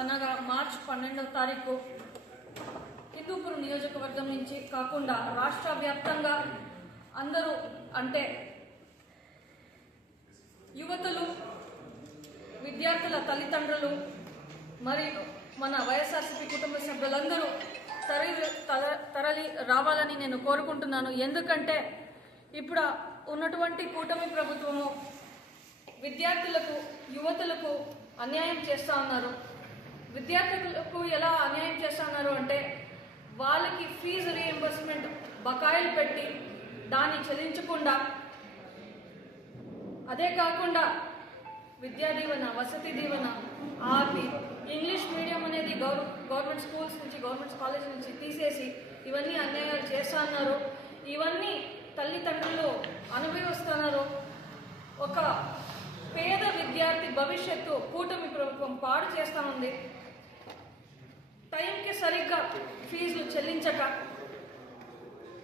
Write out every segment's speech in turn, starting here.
అనగా మార్చి 12వ తారీఖు హిందూపురం నియోజకవర్గం నుంచి కాకుండా రాష్ట్ర వ్యాప్తంగా అందరూ అంటే యువతులు, విద్యార్థుల తల్లిదండ్రులు మరియు మన వైఎస్ఆర్సీపీ కుటుంబ సభ్యులందరూ తరలి రావాలని నేను కోరుకుంటున్నాను. ఎందుకంటే ఇప్పుడు ఉన్నటువంటి కూటమి ప్రభుత్వము విద్యార్థులకు, యువతులకు అన్యాయం చేస్తూ ఉన్నారు. విద్యార్థులకు ఎలా అన్యాయం చేస్తూ ఉన్నారు అంటే వాళ్ళకి ఫీజు రీఎంబర్స్మెంట్ బకాయిలు పెట్టి దాన్ని చెల్లించకుండా, అదే కాకుండా విద్యా దీవెన, వసతి దీవెన ఆపి ఇంగ్లీష్ మీడియం అనేది గవర్నమెంట్ స్కూల్స్ నుంచి, గవర్నమెంట్ కాలేజ్ నుంచి తీసేసి ఇవన్నీ అన్యాయాలు చేస్తూ ఉన్నారు. ఇవన్నీ తల్లిదండ్రులు అనుభవిస్తున్నారు. ఒక పేద విద్యార్థి భవిష్యత్తు కూటమి ప్రభుత్వం పాడు చేస్తూ ఉంది. టైంకి సరిగ్గా ఫీజులు చెల్లించక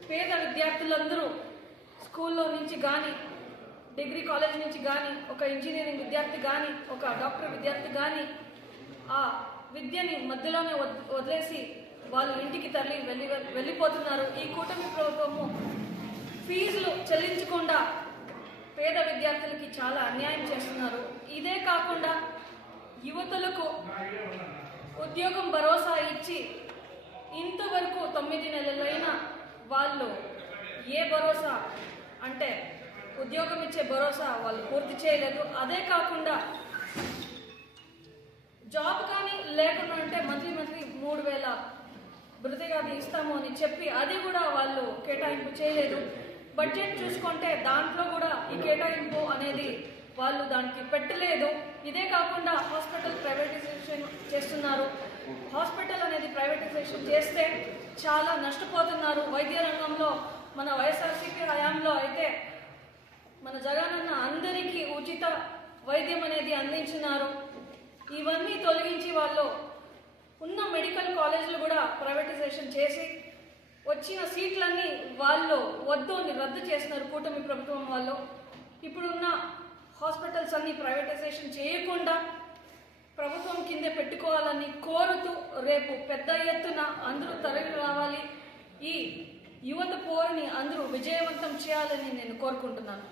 పేద విద్యార్థులందరూ స్కూల్లో నుంచి కానీ, డిగ్రీ కాలేజ్ నుంచి కానీ, ఒక ఇంజనీరింగ్ విద్యార్థి కానీ, ఒక డాక్టర్ విద్యార్థి కానీ ఆ విద్యని మధ్యలోనే వదిలేసి వాళ్ళు ఇంటికి వెళ్ళిపోతున్నారు. ఈ కూటమి ప్రభుత్వము ఫీజులు చెల్లించకుండా పేద విద్యార్థులకి చాలా అన్యాయం చేస్తున్నారు. ఇదే కాకుండా యువతులకు ఉద్యోగం భరోసా ఇచ్చి ఇంతవరకు 9 నెలలైనా వాళ్ళు ఏ భరోసా అంటే ఉద్యోగం ఇచ్చే భరోసా వాళ్ళు పూర్తి చేయలేదు. అదే కాకుండా జాబ్ కానీ లేకుండా అంటే మంత్లీ 3,000 వృత్తిగా ఇస్తాము అని చెప్పి అది కూడా వాళ్ళు కేటాయింపు చేయలేదు. బడ్జెట్ చూసుకుంటే దాంట్లో కూడా ఈ కేటాయింపు అనేది వాళ్ళు దానికి పెట్టలేదు. ఇదే కాకుండా హాస్పిటల్ ప్రైవేటైజేషన్ చేస్తున్నారు. హాస్పిటల్ అనేది ప్రైవేటైజేషన్ చేస్తే చాలా నష్టపోతున్నారు. వైద్య రంగంలో మన వైఎస్ఆర్సీపీ హయాంలో అయితే మన జగనన్న అందరికీ ఉచిత వైద్యం అనేది అందించినారు. ఇవన్నీ తొలగించి వాళ్ళు ఉన్న మెడికల్ కాలేజీలు కూడా ప్రైవేటైజేషన్ చేసి వచ్చిన సీట్లన్నీ వాళ్ళు వద్దు అని రద్దు చేస్తున్నారు కూటమి ప్రభుత్వం వాళ్ళు. ఇప్పుడున్న హాస్పిటల్స్ అన్ని ప్రైవేటైజేషన్ చేయకుండా ప్రభుత్వం కిందే పెట్టుకోవాలని కోరుతూ రేపు పెద్ద ఎత్తున అందరూ తరలి రావాలి. ఈ యువత పోరుని అందరూ విజయవంతం చేయాలని నేను కోరుకుంటున్నాను.